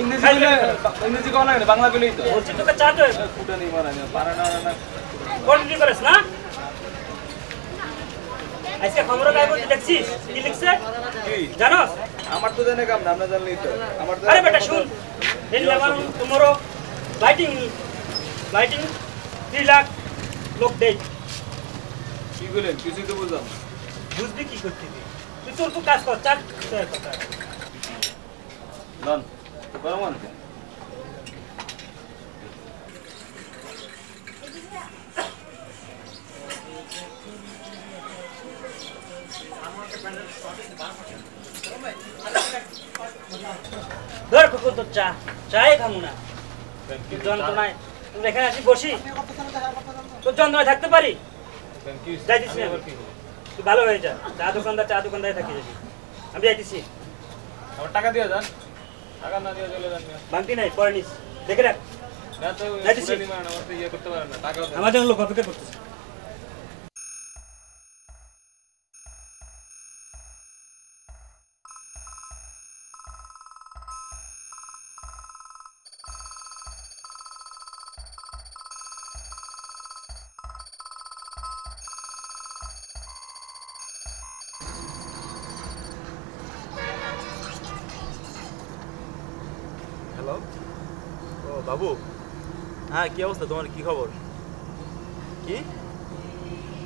ইংরেজি কোন না বাংলা বলেই তো বলছি তোকে চা তো ফুটা নেই মারা না পারা না কোয়ান্টিটি করিস না আজকে খবর কাগজ দেখছিস কি লিখছে কি জানোস আমার তো জানে কাম না আমরা জানলেই তো আমার আরে বেটা শুন in level tomorrow lighting 3 lakh লোক দেই কি বলেন কিছুই তো বুঝলাম বুঝবি কি করতে তুই তোর তো কাজ কর চার কথা নন গরম আনতে ধর কুকুর তো চাই খামু না যন্ত্রণায় তুমি এখানে আসি বসি তোর যন্ত্রণায় থাকতে পারি যাইতেছি আমি তুই ভালো হয়ে যা চা দোকানদারে থাকি যাবি আমি যাইতেছি আমার টাকা দিয়ে যান টাকা না দিয়ে চলে যান বাংটি নাই পরে নিস দেখে রাখ না তো যাইতেছি আমার তো ইয়ে করতে পারেন না টাকা আমার জন্য লোক অপেক্ষা করতেছে হ্যালো ও বাবু হ্যাঁ কী অবস্থা তোমার কী খবর কি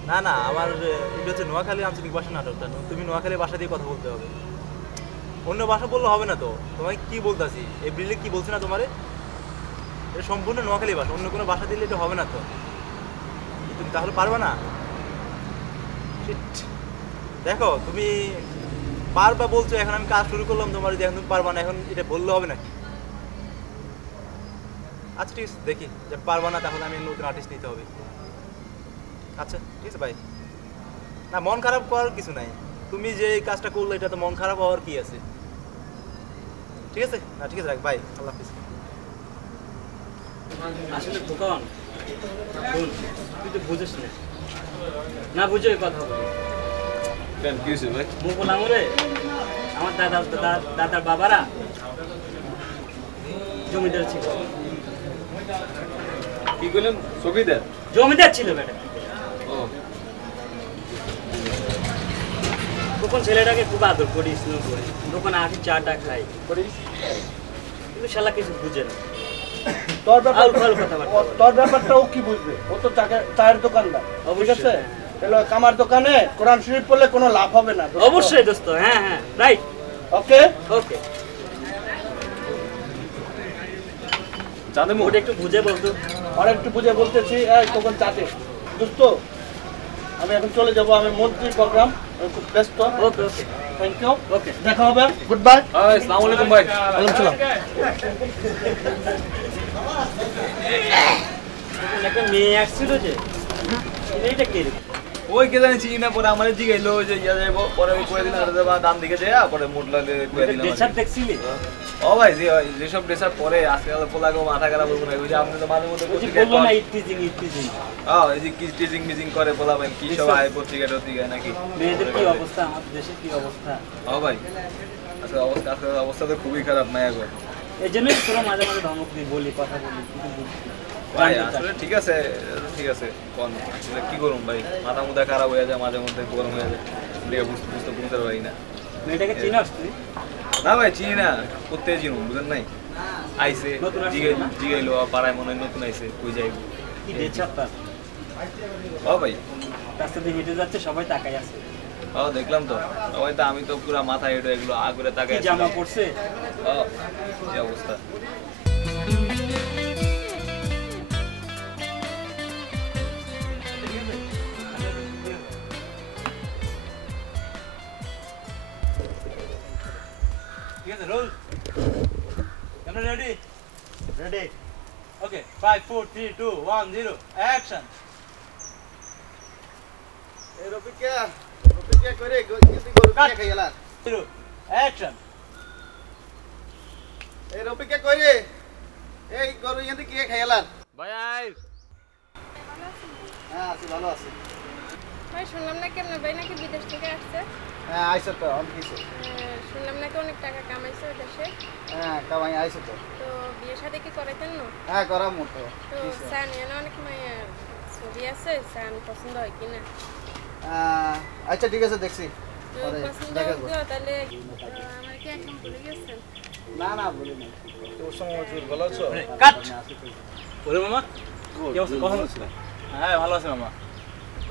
না না আমার এটা হচ্ছে নোয়াখালী আঞ্চলিক ভাষা নাটকটা তুমি নোয়াখালী ভাষা দিয়ে কথা বলতে হবে অন্য ভাষা বললে হবে না তো তোমায় কি বলতেছি এই বিলে কি বলছি না তোমারে এটা সম্পূর্ণ নোয়াখালী ভাষা অন্য কোনো ভাষা দিলে এটা হবে না তো তুমি তাহলে পারবে না দেখো তুমি পারবা বলছো এখন আমি কাজ শুরু করলাম তোমার যদি এখন তুমি পারবা না এখন এটা বললে হবে নাকি আচ্ছা ঠিক আছে দেখি যে পারবা না তাহলে আমি নতুন আর্টিস্ট নিতে হবে আচ্ছা ঠিক আছে ভাই না মন খারাপ করার কিছু নাই তুমি যে এই কাজটা করলে এটা তো মন খারাপ হওয়ার কি আছে ঠিক আছে না ঠিক আছে রাখ ভাই আল্লাহ হাফিজ আসলে দোকান শুন তুই তো বুঝিস না বুঝে কথা বলি কেন কি হইছে ভাই মুখ বললাম রে আমার দাদার বাবারা জমিদার ছিল কি কইলেন ছবিদার জমিদার ছিল বেটা ও তখন ছেলেটাকে খুব আদর করি স্নেহ করি দোকানে আসি চাটা খাই কিন্তু শালা কিছু বুঝে না তোর ব্যাপারটাও কি বুঝবে ও তো চায়ের দোকানদার ঠিক আছে তাহলে কামার দোকানে কোরআন শরীফ পড়লে কোনো লাভ হবে না অবশ্যই দোস্ত হ্যাঁ রাইট ওকে ওকে জানে মো ওটা একটু বুঝে বলতো আর একটু বুঝে বলতেছি এই তখন চাতে দোস্ত আমি এখন চলে যাব আমি মন্ত্রীর প্রোগ্রাম আমি খুব ব্যস্ত ওকে ওকে থ্যাংক ইউ ওকে দেখা হবে গুড বাই আসসালামু আলাইকুম ভাই ওয়ালাইকুম সালাম একটা মেয়ে আসছিল যে মেয়েটা কে রে ওই কে জানি চিনি না পরে আমারে জিগাইলো যে ইয়া যাইবো পরে ওই কয়ে দিলাম দাদা ডান দিকে যায় পরে মোটলালে কয়ে দিলাম ড্রেসার দেখছিলি ও ভাই যে সব ড্রেসার পরে আজকাল পোলাগো মাথা খারাপ হবে না ওই যে আপনি তো মাঝে মধ্যে ওই যে পত্রিকায় বললো না ইটিজিং এই যে কি টিজিং মিজিং করে পোলাবেন কি সব আয় পত্রিকায় নাকি মেয়েদের কি অবস্থা আমাদের দেশের কি অবস্থা ও ভাই আজকাল অবস্থা তো খুবই খারাপ মায়া গো এই জন্যই তোরা মাঝে মাঝে ধমক দিই বলি কথা বলি কিন্তু বুঝছি ভাই আসলে ঠিক আছে কোন আসলে কি করুম ভাই মাথা মুথা খারাপ হয়ে যায় মাঝে মধ্যে গরম হয়ে যায় বুঝতে পারি না মেয়েটাকে চিনস তুই না ভাই চিনি না কোথায় চিনুম বুঝেন নাই আইসে জিগাইলো পাড়ায় মনে হয় নতুন আইসে কই যাইব কি ড্রেসার তার ও ভাই রাস্তা দিয়ে হেঁটে যাচ্ছে সবাই তাকাই আছে ও দেখলাম তো সবাই তো আমি তো পুরো মাথা হেঁটে এগুলো আগুরে কি তাকাই জামা পড়ছে ও কি অবস্থা Roll. Camera ready? Ready. Okay. 5, 4, 3, 2, 1, 0. Action. এই রফিকা করে গিয়ে গরু কে খাইলা 0. Action. এই রফিকা কইরে এই গরু ইয়াতে কে খাইলা ভাই আই হ্যাঁ আছি ভালো আছি ভাই শুনলাম না কেমন ভাই নাকি বিদেশ থেকে আসছে হ্যাঁ আইসা তো অন কিছু শুনলাম নাকি অনেক টাকা কামাইছে ওই দেশে হ্যাঁ কামাই আইছে তো। তো বিয়ে শাদী কি করাইতেন না? হ্যাঁ করামু তো। তো চান এনে অনেক মায়ের ছবি আছে, চান পছন্দ হয় কিনা? আচ্ছা ঠিক আছে দেখছি। তো পরে পছন্দ দেখা করব। হতো তাহলে আমার কি এখন ভুলে গেছেন? না না বলি না। তোর সঙ্গে মজুর ভালো আছো? কাট ওরে মামা কি অবস্থা কখন হচ্ছে হ্যাঁ ভালো আছে মামা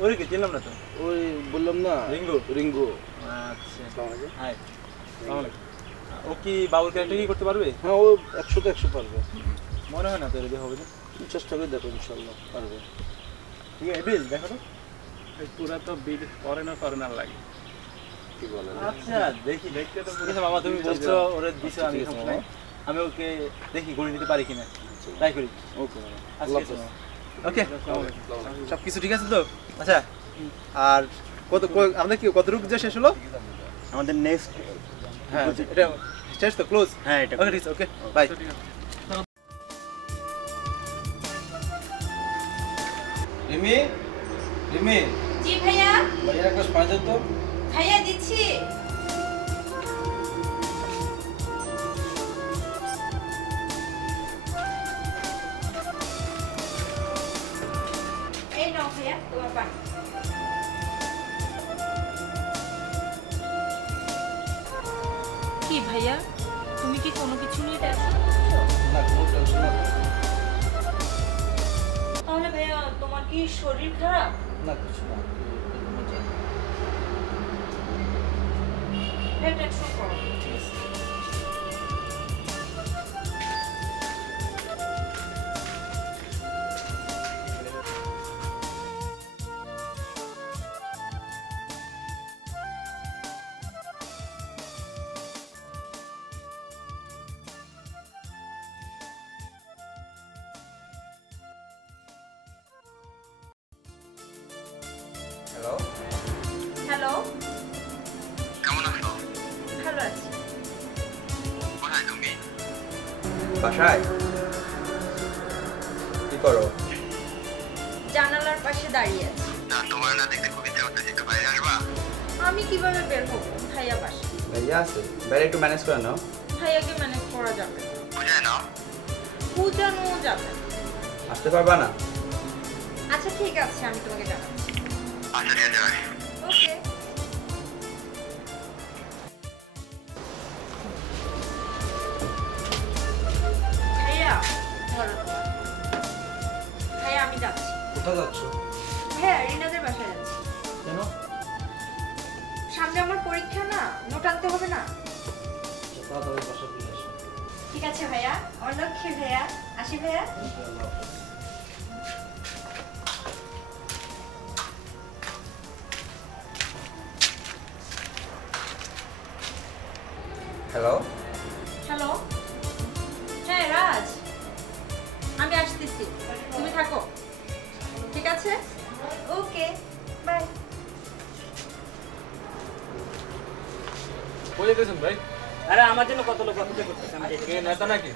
ওরে কি চিনলাম না তো ওই বললাম না রিঙ্গু রিঙ্গু। আচ্ছা হাই আসসালামু আলাইকুম ও কি বাবুর ক্যারেক্টার কি করতে পারবে হ্যাঁ ও 100 100 পারবে। মনে হয় না তো রেডি হবে না চেষ্টা করে দেখো ইনশাআল্লাহ পারবে। ঠিক আছে বিল দেখো তো পুরা তো বিল ফরেনার লাগে। কি বলেন? আচ্ছা দেখি দেখতে তো ঠিক আছে মামা তুমি বলছো ওরে দিছো আমি সমস্যা নাই আমি ওকে দেখি গড়ে নিতে পারি কিনা ট্রাই করি ওকে ওকে সব কিছু ঠিক আছে তো আচ্ছা আর আমাদের কি কত রুক যে শেষ হলো আমাদের নেক্সট হ্যাঁ এটা শেষ তো ক্লোজ হ্যাঁ এটা ওকে ঠিক আছে ওকে বাই রিমি রিমি জি ভাইয়া, ভাইয়া একটা পাঁচ তো। ভাইয়া দিচ্ছি। এই নাও ভাইয়া তোমার পানি। কি ভাইয়া, তুমি কি কোনো কিছু নিয়ে টেনশন করছো? না কোনো টেনশন না। তাহলে ভাইয়া তোমার কি শরীর খারাপ? না কিছু না। ভাইয়া টেনশন করো না। হ্যালো, হ্যালো, কেমন আছো? ভালো আছি। কোথায় তুমি? বাসায় কি করো? জানালার পাশে দাঁড়িয়ে আছি। তা তোমার না দেখতে খুব ইচ্ছে করতেছে, একটু বাইরে আসবা? আমি কিভাবে বের হবো? ভাইয়া বাসে। ভাইয়া আছে, বাইরে একটু ম্যানেজ করে নাও। ভাইয়াকে ম্যানেজ করা যাবে, বুঝাই নাও। বুঝানো যাবে। আসতে পারবা না? আচ্ছা ঠিক আছে, আমি তোমাকে জানাচ্ছি। আচ্ছা ঠিক আছে ভাই। ওকে। ভাইয়া ধরো তোমার। ভাইয়া আমি যাচ্ছি। কোথায় যাচ্ছ? ভাইয়া রিনাদের বাসায় যাচ্ছি। কেন? সামনে আমার পরীক্ষা না, নোট আনতে হবে না? তাড়াতাড়ি বাসা ফিরে আসো। ঠিক আছে ভাইয়া, আমার লক্ষ্মী ভাইয়া। আসি ভাইয়া। হ্যালো, হ্যালো, হ্যাঁ রাজ, আমি আসতেছি, তুমি থাকো। ঠিক আছে, ওকে, বাই। বলে দিয়েছেন ভাই। আরে আমার জন্য কত লোক অপেক্ষা করতেছে, আমি দেখি। কে নেতা নাকি?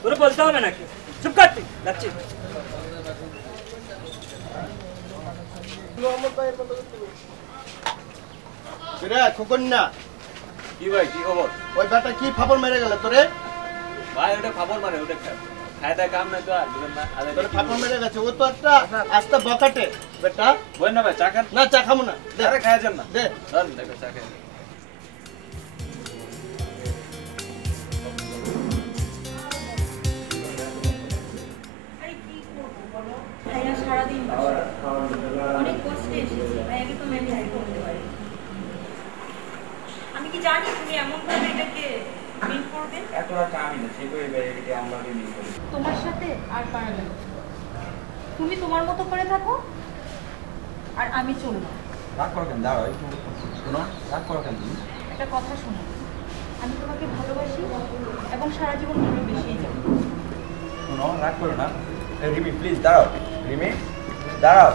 তোরে বলতে হবে নাকি? চুপ কর তুই, যাচ্ছি। রে খোকন না, কি ভাই, কি খবর? ওই বেটা কি ফাপড় মেরে গেল তোরে? ভাই ওটা খবর মানে ওটা খায় দায় কাম নাই তো আর বুঝেন না। আরে তোরে ফাপড় মেরে গেছে। ও তো একটা আস্তা বকাটে বেটা। বলেন না ভাই, চা খান। না চা খাবো না, দে আরে খায় যান না। দে। ধর দেখো চা খাই। আরে কি করবো বলো? ভাইয়া সারাদিন বাসায়। অনেক কষ্টে এসেছি, ভাইয়াকে তো ম্যানেজ করতে পারি। আমি কি জানি তুমি এমন ভাবে এটাকে মিট করবে? এতটা কামই না, সে করে এটা আমরা মিল করি। তোমার সাথে আর পারা গেল না। তুমি তোমার মতো করে থাকো আর আমি চলবো। রাগ করো কেন? দাঁড়াও একটু শোনো, রাগ করো কেন তুমি? একটা কথা শোনো, আমি তোমাকে ভালোবাসি এবং সারা জীবন ভালোবেসেই যাবো। শোনো, রাগ করো না। রিমি প্লিজ দাঁড়াও। রিমি দাঁড়াও।